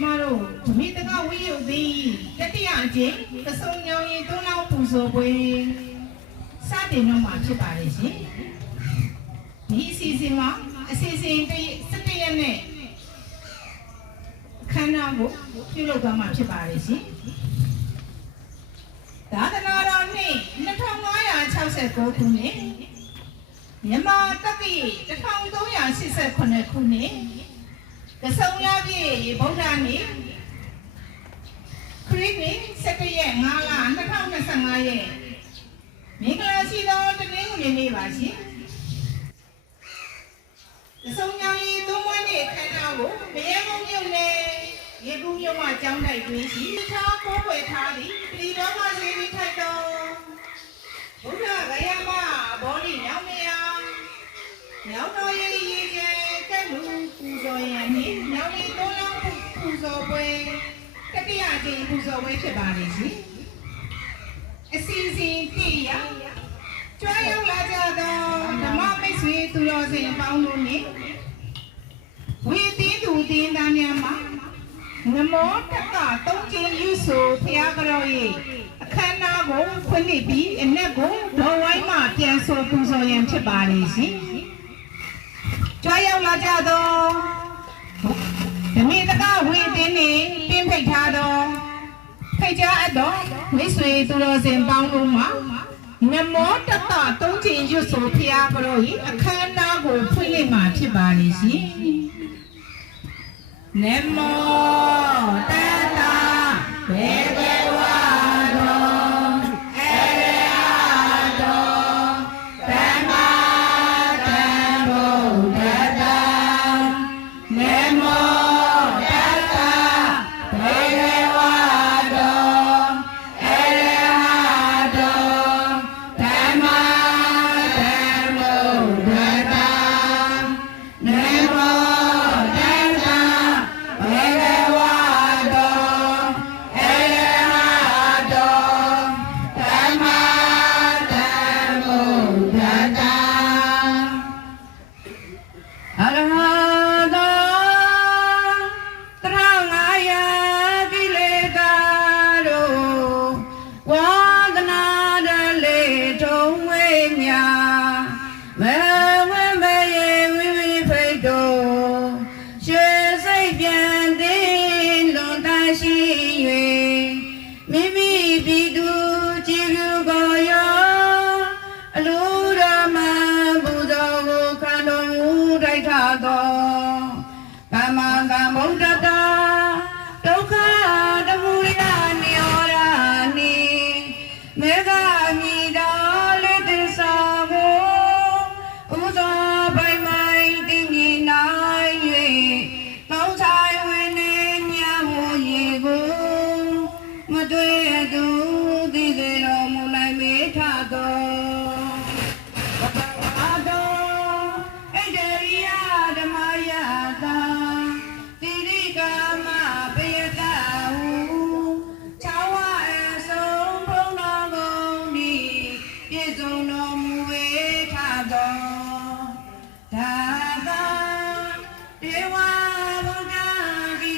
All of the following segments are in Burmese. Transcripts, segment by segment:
ကျမတို့မိတကဝိယုတ်သည်တတိယအကျင့်သဆုံညောင်ရင်သုံးလောင်းပူဇော်ပွဲစတင်တော့မှာဖြစ်ပါတယ်ရှင်ဒီအစီအစဉ်မှာအစီအစဉ်တစ်စက်တရက်နဲ့အခမ်းအနားကိုပြုလုပ်သွားမှာဖြစ်ပါတယ်ရှင်သာသနာတော်နှစ်2569ခုနှစ်မြန်မာတက္ကီ1388ခုနှစ် ကဆုံလပြည့်ဗုဒ္ဓနေ့ခရစ်နှစ်17ရက်5လ2025ရက်မင်္ဂလာရှိသောတနင်္ဂနွေနေ့ပါရှင်ကဆုံညောင်ရီသုံးဝန်းနေ့ခမ်းနားကိုမရေကုန်းမြို့နယ်ရေကူးမြို့မှာကျောင်းတိုက်တွင်ရှိထားကိုယ်ွယ်ထားသည့်ပြည်တော်မှာစေတီထိုက်တော်ဘုရားဂယမဘောဓိညောင်မယာညောင်တော်ရည်ရည်ကျဲကဲ့ လူပူဇော်ရန်နှင့်ညောင်ရီသုံးလုံးပူဇော်ပွဲတတိယကြိမ်ပူဇော်ပွဲဖြစ်ပါလိမ့်ရှင်အစီအစဉ်ပြည့်ရကျွမ်းရောက်လာကြသောဓမ္မမိတ်ဆွေသူတော်စင်အပေါင်းတို့နှင့်ဝီသီးသူတင်းသားများမှာနမောတတ္တသုံးကျင်းယူဆိုဖျားကြောရဲ့အခမ်းအနားကိုဖွင့်လှစ်ပြီးအနက်ကိုဒေါ်ဝိုင်းမှပြန်ဆိုပူဇော်ရန်ဖြစ်ပါလိမ့်ရှင် ကြွားရောက်လာကြသောဓမင်းတကဝေတင်းနှင့်ပြင်းဖိတ်ထားသောဖိတ်ကြားအပ်သောမိတ်ဆွေသူတော်စင်ပေါင်းတို့မှာနမောတတ္တသုံးကျင်းယူဆိုဖျားကြောရဲ့အခမ်းအနားကိုဖွင့်လှစ်မှာဖြစ်ပါလိမ့်ရှင်နမောတတ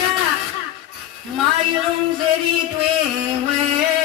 ကမာယုံစေရီတွေ့ဝဲ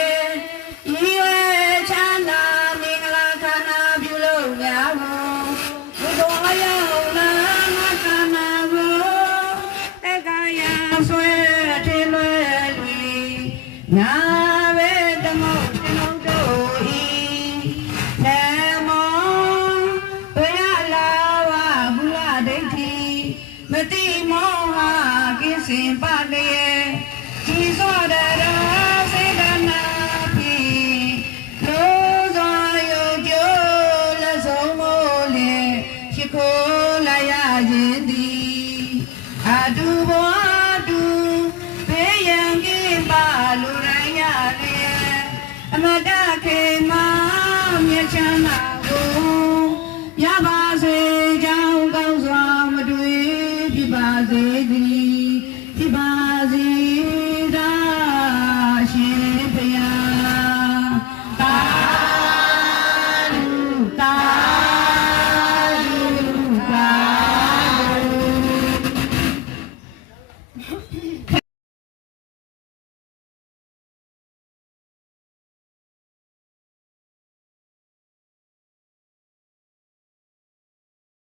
အတူဘဝတူဘေးရန်ကင်းပါလူတိုင်းရလေအမတခေမမြတ်ချမ်းသာကိုရပါ